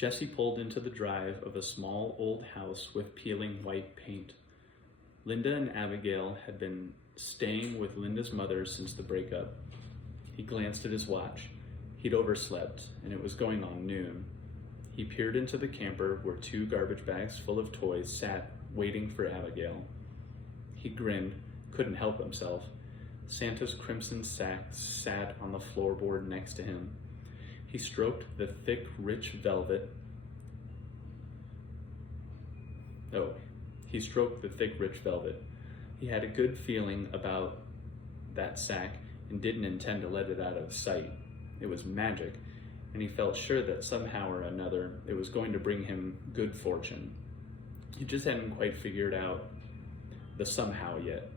Jesse pulled into the drive of a small old house with peeling white paint. Linda and Abigail had been staying with Linda's mother since the breakup. He glanced at his watch. He'd overslept, and it was going on noon. He peered into the camper where 2 garbage bags full of toys sat, waiting for Abigail. He grinned, couldn't help himself. Santa's crimson sack sat on the floorboard next to him. He stroked the thick, rich velvet. He had a good feeling about that sack and didn't intend to let it out of sight. It was magic, and he felt sure that somehow or another it was going to bring him good fortune. He just hadn't quite figured out the somehow yet.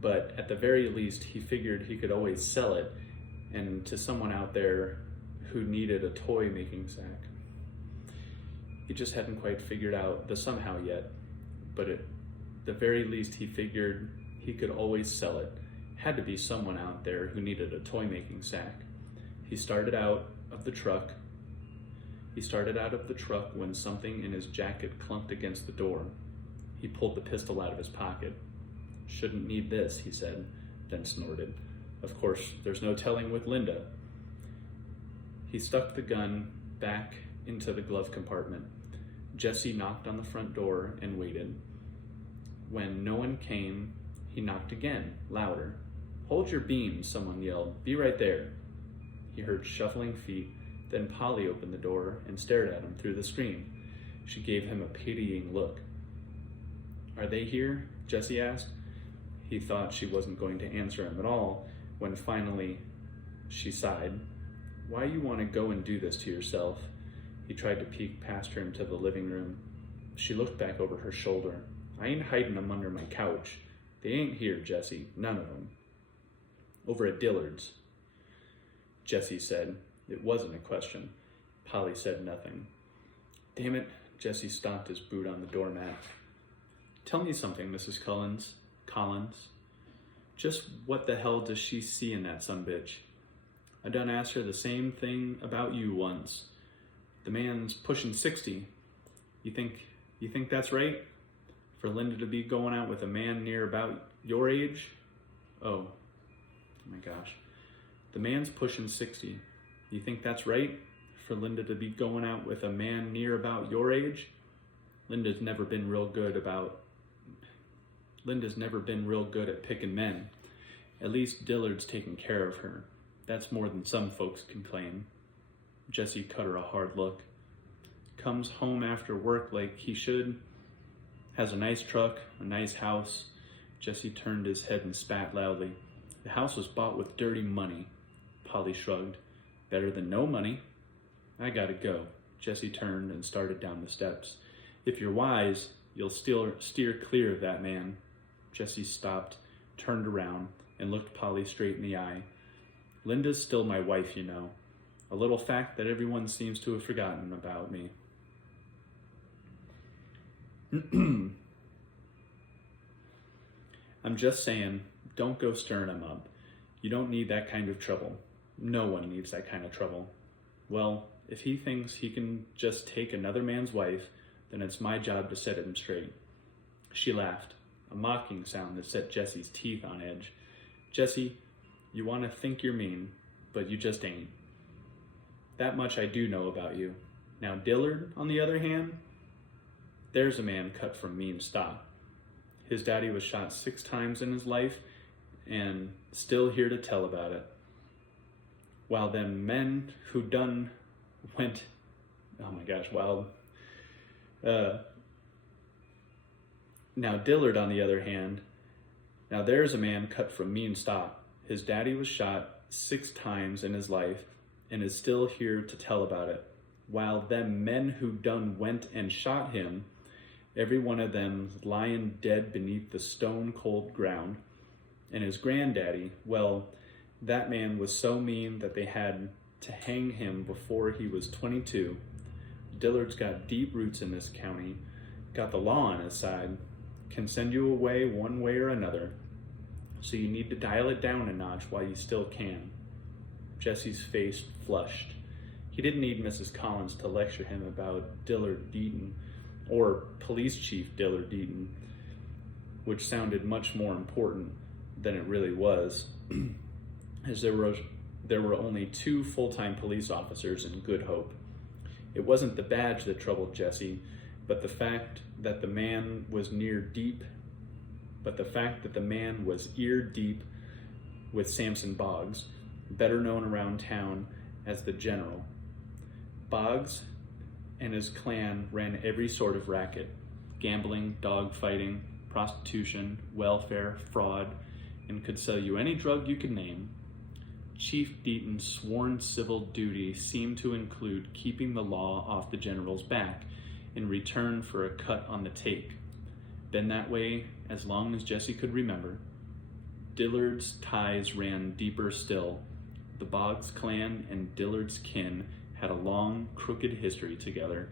But at the very least, he figured he could always sell it, and to someone out there who needed a toy making sack. He just hadn't quite figured out the somehow yet, but at the very least he figured he could always sell it. Had to be someone out there who needed a toy making sack. He started out of the truck when something in his jacket clunked against the door. He pulled the pistol out of his pocket. "Shouldn't need this," he said, then snorted. Of course, there's no telling with Linda. He stuck the gun back into the glove compartment. Jesse knocked on the front door and waited. When no one came, he knocked again, louder. "Hold your beam," someone yelled. "Be right there." He heard shuffling feet. Then Polly opened the door and stared at him through the screen. She gave him a pitying look. "Are they here?" Jesse asked. He thought she wasn't going to answer him at all when finally she sighed. "Why you want to go and do this to yourself?" He tried to peek past her into the living room. She looked back over her shoulder. "I ain't hiding them under my couch. They ain't here, Jesse, none of them." "Over at Dillard's," Jesse said. It wasn't a question. Polly said nothing. "Damn it," Jesse stomped his boot on the doormat. "Tell me something, Mrs. Collins. Just what the hell does she see in that sumbitch? I done asked her the same thing about you once. The man's pushing 60. You think that's right? For Linda to be going out with a man near about your age? Oh my gosh. The man's pushing 60. You think that's right? For Linda to be going out with a man near about your age? Linda's never been real good at picking men. At least Dillard's taking care of her. That's more than some folks can claim." Jesse cut her a hard look. "Comes home after work like he should. Has a nice truck, a nice house." Jesse turned his head and spat loudly. "The house was bought with dirty money." Polly shrugged. "Better than no money." "I gotta go." Jesse turned and started down the steps. "If you're wise, you'll steer clear of that man." Jesse stopped, turned around, and looked Polly straight in the eye. "Linda's still my wife, you know. A little fact that everyone seems to have forgotten about me." "I'm just saying, don't go stirring him up. You don't need that kind of trouble. No one needs that kind of trouble." "Well, if he thinks he can just take another man's wife, then it's my job to set him straight." She laughed, a mocking sound that set Jesse's teeth on edge. "Jesse, you want to think you're mean, but you just ain't. That much I do know about you. Now Dillard, on the other hand, there's a man cut from mean stock. His daddy was shot 6 times in his life and still here to tell about it. While them men who done went, now Dillard, on the other hand, now there's a man cut from mean stock. His daddy was shot 6 times in his life and is still here to tell about it. While them men who done went and shot him, every one of them lying dead beneath the stone cold ground. And his granddaddy, well, that man was so mean that they had to hang him before he was 22. Dillard's got deep roots in this county, got the law on his side, can send you away one way or another. So you need to dial it down a notch while you still can." Jesse's face flushed. He He didn't need Mrs. Collins to lecture him about Dillard Deaton, or Police Chief Dillard Deaton, which sounded much more important than it really was, as there were only 2 full-time police officers in Good Hope. It wasn't the badge that troubled Jesse, but the fact that the man was ear deep with Samson Boggs, better known around town as the General. Boggs and his clan ran every sort of racket: gambling, dog fighting, prostitution, welfare, fraud, and could sell you any drug you could name. Chief Deaton's sworn civil duty seemed to include keeping the law off the General's back in return for a cut on the take. Been that way as long as Jesse could remember. Dillard's ties ran deeper still. The Boggs clan and Dillard's kin had a long, crooked history together.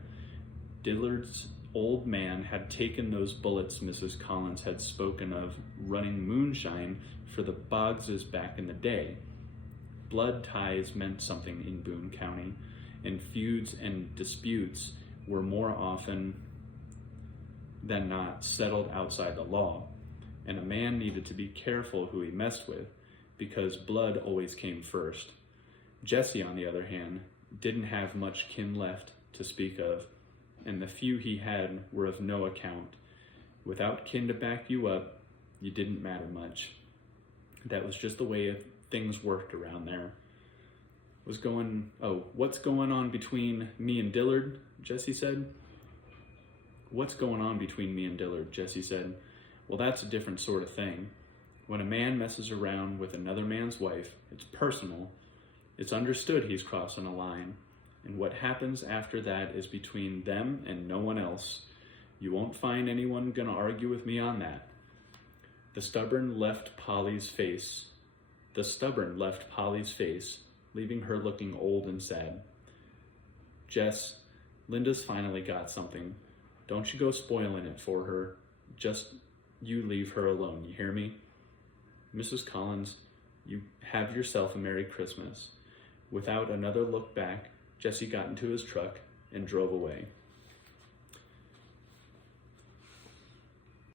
Dillard's old man had taken those bullets Mrs. Collins had spoken of running moonshine for the Boggses back in the day. Blood ties meant something in Boone County, and feuds and disputes were more often than not settled outside the law, and a man needed to be careful who he messed with, because blood always came first. Jesse, on the other hand, didn't have much kin left to speak of, and the few he had were of no account. Without kin to back you up, you didn't matter much. That was just the way things worked around there. What's going on between me and Dillard? Jesse said. What's going on between me and Dillard? Jesse said. Well, that's a different sort of thing. When a man messes around with another man's wife, it's personal. It's understood he's crossing a line. And what happens after that is between them and no one else. You won't find anyone gonna argue with me on that. The stubborn left Polly's face, leaving her looking old and sad. Jess, Linda's finally got something. Don't you go spoiling it for her. Just you leave her alone, you hear me? Mrs. Collins, you have yourself a Merry Christmas. Without another look back, Jesse got into his truck and drove away.